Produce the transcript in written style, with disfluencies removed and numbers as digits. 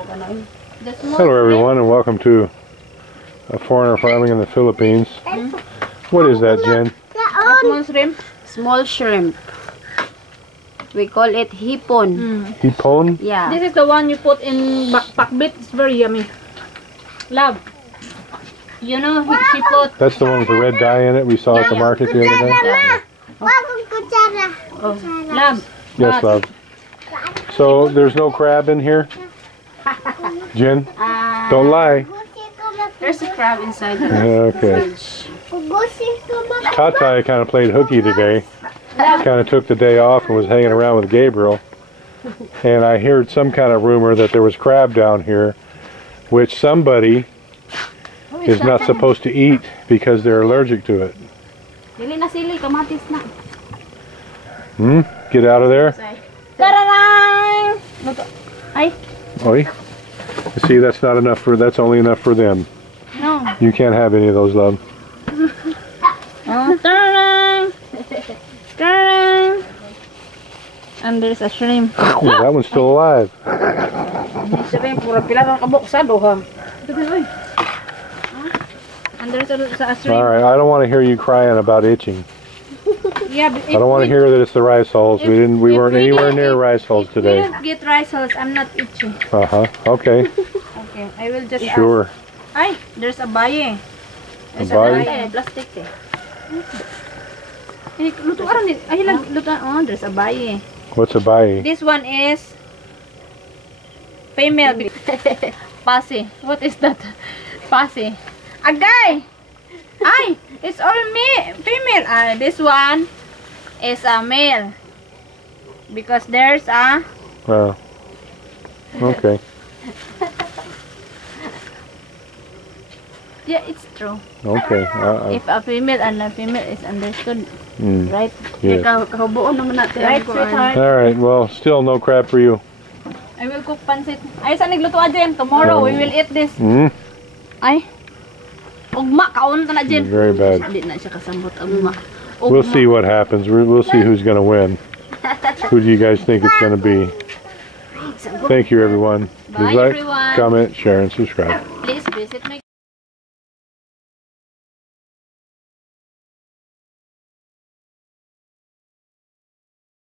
Hello everyone and welcome to a foreigner farming in the Philippines. What is that, Jen? Small shrimp. Small shrimp. We call it hipon. Hipon? Yeah. This is the one you put in pakbit. It's very yummy. Love. You know hipon. That's the one with the red dye in it we saw at the market the other day? Love. Yes, love. So there's no crab in here? Jen? Don't lie. There's a crab inside the Okay. Tatay kind of played hooky today. Kind of took the day off and was hanging around with Gabriel. And I heard some kind of rumor that there was crab down here, which somebody is not supposed to eat because they're allergic to it. Get out of there. Ta-da-dang! Ay. Oi. See, that's not enough for, that's only enough for them. No. You can't have any of those, love. Oh, ta-da-dang! Ta-da-dang! And there's a shrimp. Oh, that one's still alive. And there's a shrimp. Alright, I don't want to hear you crying about itching. Yeah, but I don't want to hear that it's the rice hulls. We weren't anywhere near rice hulls today. If we don't get rice hulls, I'm not itchy. Okay. Okay, I will just Sure. Ay, there's a baye. There's baye? a plastic eh. Luto aron din. Ay lang luto. Oh, there's a baye. What's a baye? This one is female. Pasi. What is that? Pasi. Agay. Ay, it's all female. This one is a male because there's a. Oh. Okay. Yeah, it's true. Okay. If a female and a female is understood, right? Yes. Right, sweetheart. Alright, well, still no crab for you. I will cook pancit. Ay, saan nagluto Jen? Tomorrow we will eat this. Ay. Ugma, kaon ta na Jen. Very bad. Hindi na siya kasambot ugma. We'll see what happens. We'll see who's going to win. Who do you guys think it's going to be? Thank you, everyone. Please like, everyone. comment, share, and subscribe. Please visit my